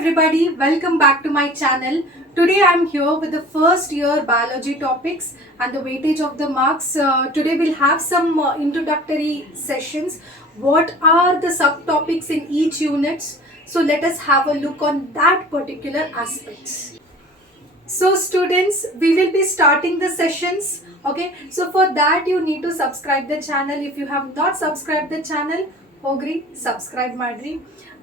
everybody, welcome back to my channel. Today I'm here with the first year biology topics and the weightage of the marks. Today we'll have some introductory sessions. What are the subtopics in each unit? So let us have a look on that particular aspects. So students, we will be starting the sessions. Okay, so for that you need to subscribe the channel. If you have not subscribed the channel, ಹೋಗ್ರಿ subscribe ಮಾಡ್ರಿ.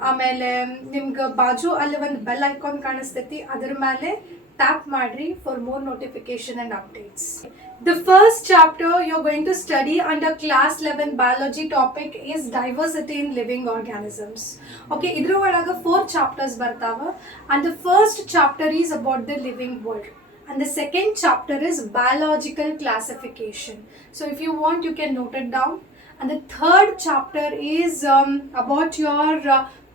ಆಮೇಲೆ ನಿಮ್ಗೆ ಬಾಜು ಅಲ್ಲಿ ಒಂದು bell icon ಕಾಣಿಸ್ತೈತಿ, ಅದ್ರ ಮೇಲೆ tap ಮಾಡ್ರಿ for more notification and updates. The first chapter you're going to study under class 11 biology topic is diversity in living organisms. Okay, idra olaga 4 chapters bartava and the first chapter is about the living world and the second chapter is biological classification. So if you want you can note it down. And the third chapter is about your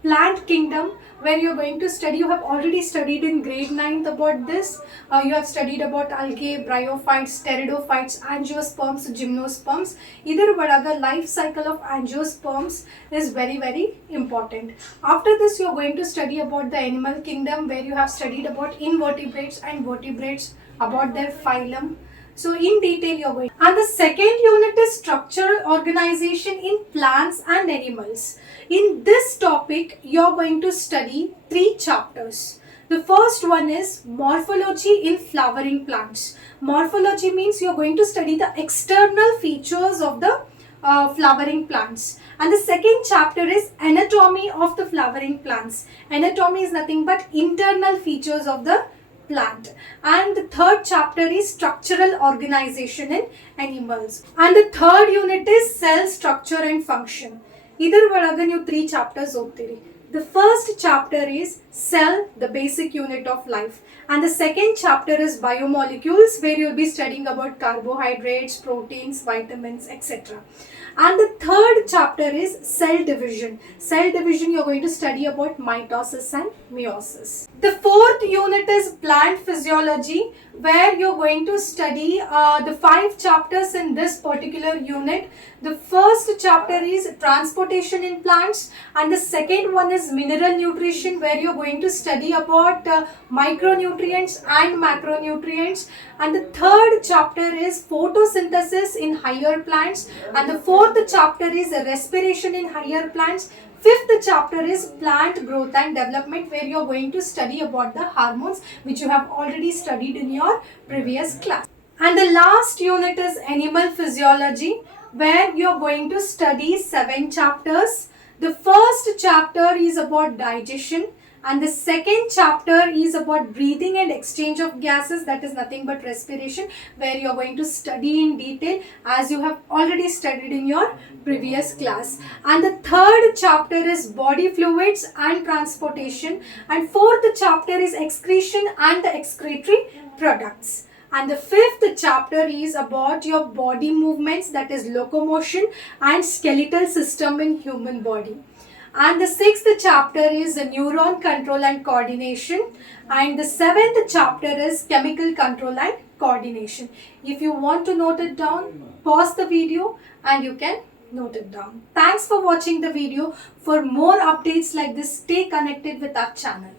plant kingdom, where you're going to study. You have already studied in grade 9th about this. You have studied about algae, bryophytes, pteridophytes, angiosperms, gymnosperms. Either whatever life cycle of angiosperms is very very important. After this you are going to study about the animal kingdom, where you have studied about invertebrates and vertebrates, about their phylum. So in detail you are going. And the second unit is structural organization in plants and animals. In this topic you are going to study 3 chapters. The first one is morphology in flowering plants. Morphology means you are going to study the external features of the flowering plants. And the second chapter is anatomy of the flowering plants. Anatomy is nothing but internal features of the plant. And the third chapter is structural organization in animals. And the third unit is cell structure and function. Idar olaga ನೀವು 3 chapters ಓದ್ತೀರಿ. The first chapter is cell, the basic unit of life. And the second chapter is biomolecules, where you'll be studying about carbohydrates, proteins, vitamins, etc. And the third chapter is cell division. Cell division you're going to study about mitosis and meiosis. The fourth unit is plant physiology, where you're going to study the 5 chapters in this particular unit. The first chapter is transportation in plants and the second one is mineral nutrition, where you're going to study about micronutrients and macronutrients. And the third chapter is photosynthesis in higher plants and the fourth chapter is respiration in higher plants. Fifth chapter is plant growth and development, where you are going to study about the hormones, which you have already studied in your previous class. And the last unit is animal physiology, where you are going to study 7 chapters. The first chapter is about digestion and the second chapter is about breathing and exchange of gases, that is nothing but respiration, where you are going to study in detail as you have already studied in your previous class. And the third chapter is body fluids and transportation and fourth chapter is excretion and the excretory products. And the fifth chapter is about your body movements, that is locomotion and skeletal system in human body. And the 6th chapter is the neuron control and coordination. And the 7th chapter is chemical control and coordination. If you want to note it down, pause the video and you can note it down. Thanks for watching the video. For more updates like this, stay connected with our channel.